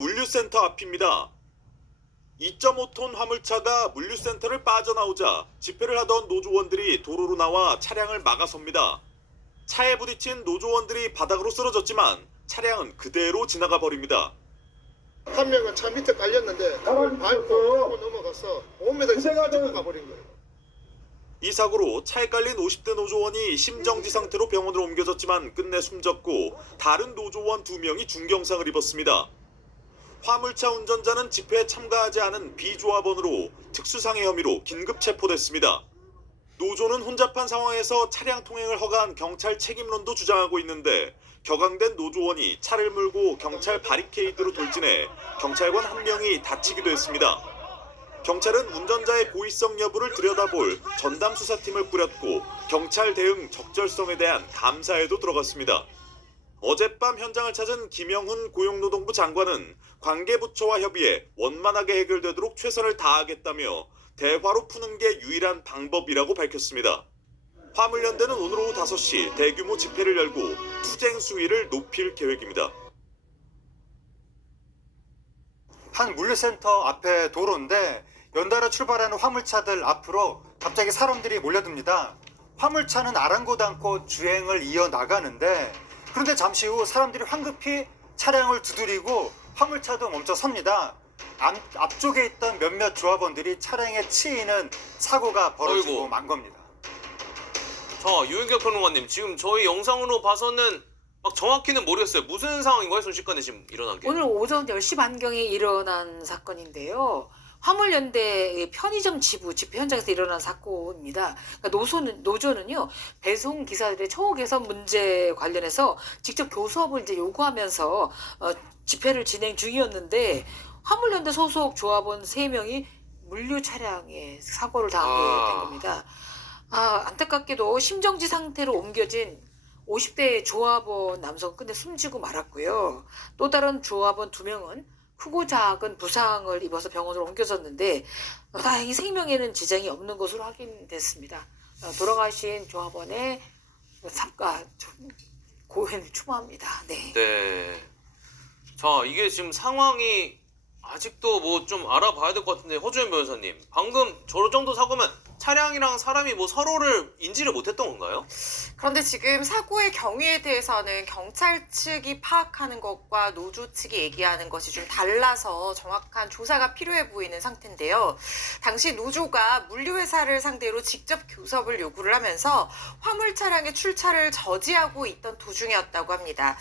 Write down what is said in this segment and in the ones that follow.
물류센터 앞입니다. 2.5톤 화물차가 물류센터를 빠져나오자 집회를 하던 노조원들이 도로로 나와 차량을 막아섭니다. 차에 부딪힌 노조원들이 바닥으로 쓰러졌지만 차량은 그대로 지나가 버립니다. 한 명은 차 밑에 깔렸는데 그걸 밟고 넘어가서 5m 이상 짚고 가버린 거예요. 이 사고로 차에 깔린 50대 노조원이 심정지 상태로 병원으로 옮겨졌지만 끝내 숨졌고 다른 노조원 2명이 중경상을 입었습니다. 화물차 운전자는 집회에 참가하지 않은 비조합원으로 특수상해 혐의로 긴급 체포됐습니다. 노조는 혼잡한 상황에서 차량 통행을 허가한 경찰 책임론도 주장하고 있는데 격앙된 노조원이 차를 몰고 경찰 바리케이드로 돌진해 경찰관 한 명이 다치기도 했습니다. 경찰은 운전자의 고의성 여부를 들여다볼 전담 수사팀을 꾸렸고 경찰 대응 적절성에 대한 감사에도 들어갔습니다. 어젯밤 현장을 찾은 김영훈 고용노동부 장관은 관계부처와 협의해 원만하게 해결되도록 최선을 다하겠다며 대화로 푸는 게 유일한 방법이라고 밝혔습니다. 화물연대는 오늘 오후 5시 대규모 집회를 열고 투쟁 수위를 높일 계획입니다. 한 물류센터 앞에 도로인데 연달아 출발하는 화물차들 앞으로 갑자기 사람들이 몰려듭니다. 화물차는 아랑곳 않고 주행을 이어나가는데 그런데 잠시 후 사람들이 황급히 차량을 두드리고 화물차도 멈춰 섭니다. 앞쪽에 있던 몇몇 조합원들이 차량에 치이는 사고가 벌어지고 어이구. 만 겁니다. 자, 유은경 평론가님, 지금 저희 영상으로 봐서는 막 정확히는 모르겠어요. 무슨 상황인가요? 순식간에 지금 일어난 게. 오늘 오전 10시 반경에 일어난 사건인데요. 화물연대 편의점 지부 집회 현장에서 일어난 사건입니다. 그러니까 노조는요, 배송 기사들의 처우 개선 문제 관련해서 직접 교섭을 이제 요구하면서 집회를 진행 중이었는데 화물연대 소속 조합원 3명이 물류 차량에 사고를 당하게 된 겁니다. 안타깝게도 심정지 상태로 옮겨진 50대 조합원 남성 끝내 숨지고 말았고요. 또 다른 조합원 2명은 크고 작은 부상을 입어서 병원으로 옮겨졌는데 다행히 생명에는 지장이 없는 것으로 확인됐습니다. 돌아가신 조합원의 삼가 고해를 추모합니다. 네. 네. 자, 이게 지금 상황이 아직도 뭐 좀 알아봐야 될 것 같은데, 허주연 변호사님, 방금 저 정도 사고면 차량이랑 사람이 뭐 서로를 인지를 못했던 건가요? 그런데 지금 사고의 경위에 대해서는 경찰 측이 파악하는 것과 노조 측이 얘기하는 것이 좀 달라서 정확한 조사가 필요해 보이는 상태인데요. 당시 노조가 물류회사를 상대로 직접 교섭을 요구를 하면서 화물 차량의 출차를 저지하고 있던 도중이었다고 합니다.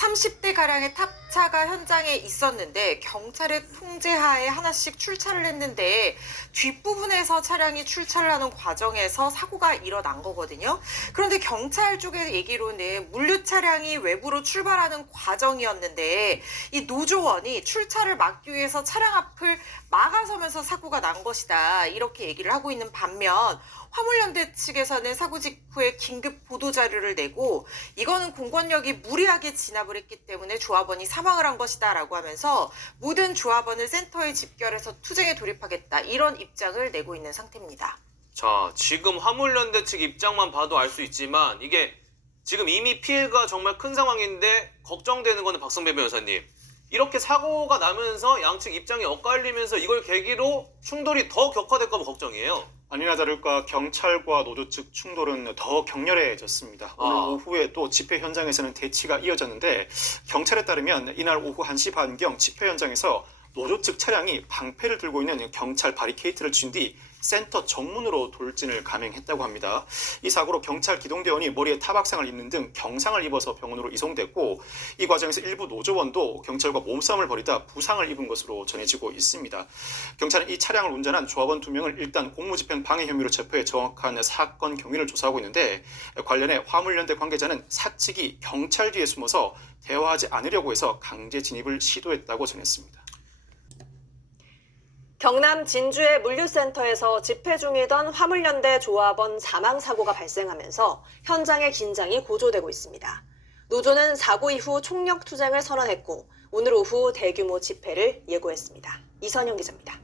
30대가량의 탑차가 현장에 있었는데 경찰의 통제하에 하나씩 출차를 했는데 뒷부분에서 차량이 출차를 하는 과정에서 사고가 일어난 거거든요. 그런데 경찰 쪽의 얘기로는 물류 차량이 외부로 출발하는 과정이었는데 이 노조원이 출차를 막기 위해서 차량 앞을 막아서면서 사고가 난 것이다, 이렇게 얘기를 하고 있는 반면 화물연대 측에서는 사고 직후에 긴급 보도 자료를 내고 이거는 공권력이 무리하게 진압을 했기 때문에 조합원이 사망을 한 것이다 라고 하면서 모든 조합원을 센터에 집결해서 투쟁에 돌입하겠다, 이런 입장을 내고 있는 상태입니다. 자, 지금 화물연대 측 입장만 봐도 알 수 있지만 이게 지금 이미 피해가 정말 큰 상황인데 걱정되는 거는 박성배 변호사님, 이렇게 사고가 나면서 양측 입장이 엇갈리면서 이걸 계기로 충돌이 더 격화될까 봐 걱정이에요. 아니나 다를까 경찰과 노조 측 충돌은 더 격렬해졌습니다. 오늘 오후에 또 집회 현장에서는 대치가 이어졌는데 경찰에 따르면 이날 오후 1시 반경 집회 현장에서 노조 측 차량이 방패를 들고 있는 경찰 바리케이트를 친 뒤 센터 정문으로 돌진을 감행했다고 합니다. 이 사고로 경찰 기동대원이 머리에 타박상을 입는 등 경상을 입어서 병원으로 이송됐고 이 과정에서 일부 노조원도 경찰과 몸싸움을 벌이다 부상을 입은 것으로 전해지고 있습니다. 경찰은 이 차량을 운전한 조합원 2명을 일단 공무집행 방해 혐의로 체포해 정확한 사건 경위를 조사하고 있는데 관련해 화물연대 관계자는 사측이 경찰 뒤에 숨어서 대화하지 않으려고 해서 강제 진입을 시도했다고 전했습니다. 경남 진주의 물류센터에서 집회 중이던 화물연대 조합원 사망 사고가 발생하면서 현장의 긴장이 고조되고 있습니다. 노조는 사고 이후 총력 투쟁을 선언했고 오늘 오후 대규모 집회를 예고했습니다. 이선영 기자입니다.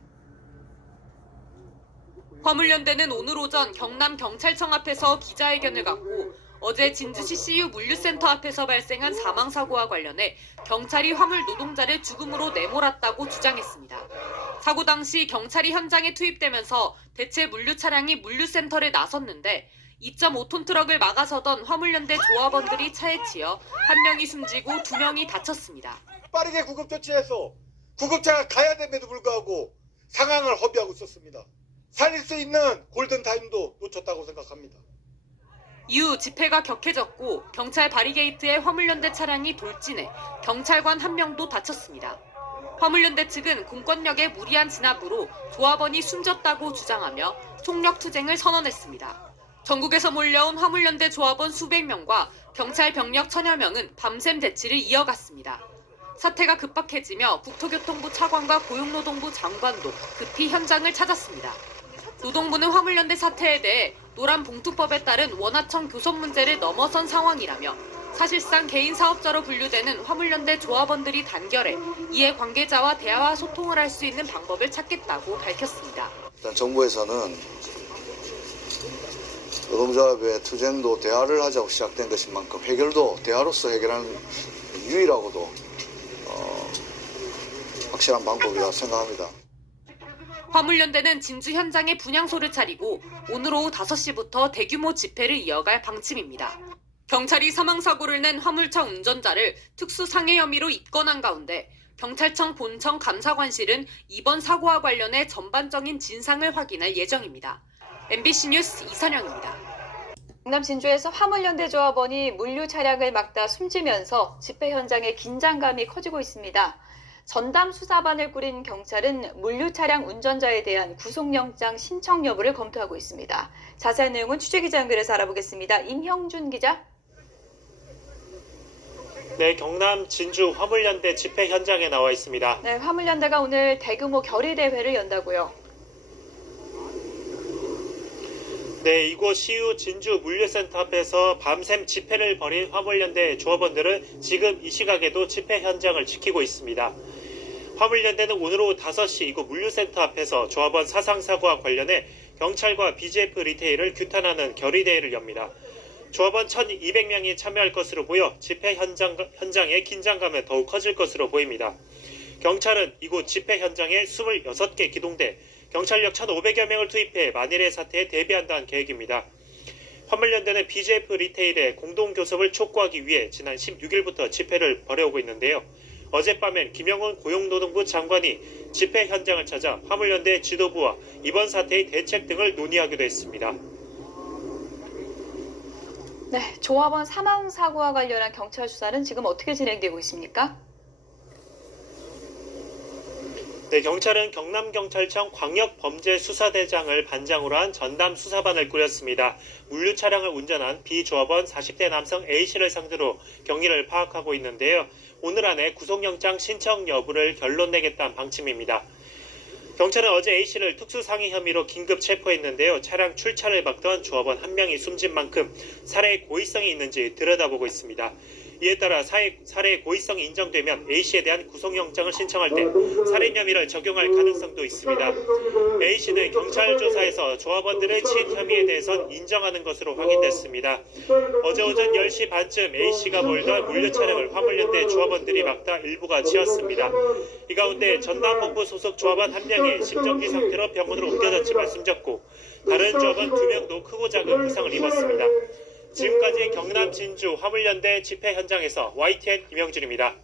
화물연대는 오늘 오전 경남경찰청 앞에서 기자회견을 갖고 어제 진주시 CU 물류센터 앞에서 발생한 사망사고와 관련해 경찰이 화물 노동자를 죽음으로 내몰았다고 주장했습니다. 사고 당시 경찰이 현장에 투입되면서 대체 물류 차량이 물류센터를 나섰는데 2.5톤 트럭을 막아서던 화물연대 조합원들이 차에 치여 1명이 숨지고 2명이 다쳤습니다. 빠르게 구급 조치해서 구급차가 가야 됨에도 불구하고 상황을 허비하고 있었습니다. 살릴 수 있는 골든타임도 놓쳤다고 생각합니다. 이후 집회가 격해졌고 경찰 바리게이트에 화물연대 차량이 돌진해 경찰관 1명도 다쳤습니다. 화물연대 측은 공권력의 무리한 진압으로 조합원이 숨졌다고 주장하며 총력투쟁을 선언했습니다. 전국에서 몰려온 화물연대 조합원 수백 명과 경찰 병력 1000여 명은 밤샘 대치를 이어갔습니다. 사태가 급박해지며 국토교통부 차관과 고용노동부 장관도 급히 현장을 찾았습니다. 노동부는 화물연대 사태에 대해 노란봉투법에 따른 원하청 교섭 문제를 넘어선 상황이라며 사실상 개인 사업자로 분류되는 화물연대 조합원들이 단결해 이해 관계자와 대화와 소통을 할 수 있는 방법을 찾겠다고 밝혔습니다. 일단 정부에서는 노동조합의 투쟁도 대화를 하자고 시작된 것인 만큼 해결도 대화로서 해결하는 유일하고도 확실한 방법이라고 생각합니다. 화물연대는 진주 현장에 분향소를 차리고 오늘 오후 5시부터 대규모 집회를 이어갈 방침입니다. 경찰이 사망사고를 낸 화물차 운전자를 특수상해 혐의로 입건한 가운데 경찰청 본청 감사관실은 이번 사고와 관련해 전반적인 진상을 확인할 예정입니다. MBC 뉴스 이선영입니다. 경남 진주에서 화물연대 조합원이 물류 차량을 막다 숨지면서 집회 현장에 긴장감이 커지고 있습니다. 전담 수사반을 꾸린 경찰은 물류 차량 운전자에 대한 구속영장 신청 여부를 검토하고 있습니다. 자세한 내용은 취재기자 연결해서 알아보겠습니다. 임형준 기자. 네, 경남 진주 화물연대 집회 현장에 나와 있습니다. 네, 화물연대가 오늘 대규모 결의대회를 연다고요. 네, 이곳 CU 진주 물류센터 앞에서 밤샘 집회를 벌인 화물연대 조합원들은 지금 이 시각에도 집회 현장을 지키고 있습니다. 화물연대는 오늘 오후 5시 이곳 물류센터 앞에서 조합원 사상사고와 관련해 경찰과 BGF 리테일을 규탄하는 결의대회를 엽니다. 조합원 1,200명이 참여할 것으로 보여 집회 현장의 긴장감이 더욱 커질 것으로 보입니다. 경찰은 이곳 집회 현장에 26개 기동대, 경찰력 1,500여 명을 투입해 만일의 사태에 대비한다는 계획입니다. 화물연대는 BGF 리테일의 공동교섭을 촉구하기 위해 지난 16일부터 집회를 벌여오고 있는데요. 어젯밤엔 김영훈 고용노동부 장관이 집회 현장을 찾아 화물연대 지도부와 이번 사태의 대책 등을 논의하기도 했습니다. 네, 조합원 사망사고와 관련한 경찰 수사는 지금 어떻게 진행되고 있습니까? 네, 경찰은 경남경찰청 광역범죄수사대장을 반장으로 한 전담 수사반을 꾸렸습니다. 물류 차량을 운전한 비조합원 40대 남성 A씨를 상대로 경위를 파악하고 있는데요. 오늘 안에 구속영장 신청 여부를 결론 내겠다는 방침입니다. 경찰은 어제 A씨를 특수상해 혐의로 긴급 체포했는데요. 차량 출차를 막던 조합원 1명이 숨진 만큼 살해의 고의성이 있는지 들여다보고 있습니다. 이에 따라 살해의 고의성이 인정되면 A씨에 대한 구속영장을 신청할 때 살인 혐의를 적용할 가능성도 있습니다. A씨는 경찰 조사에서 조합원들의 치인 혐의에 대해선 인정하는 것으로 확인됐습니다. 어제 오전 10시 반쯤 A씨가 몰던 물류 차량을 화물연대 조합원들이 막다 일부가 치였습니다. 이 가운데 전남본부 소속 조합원 1명이 심정지 상태로 병원으로 옮겨졌지만 숨졌고 다른 조합원 2명도 크고 작은 부상을 입었습니다. 지금까지 경남 진주 화물연대 집회 현장에서 YTN 임영준입니다.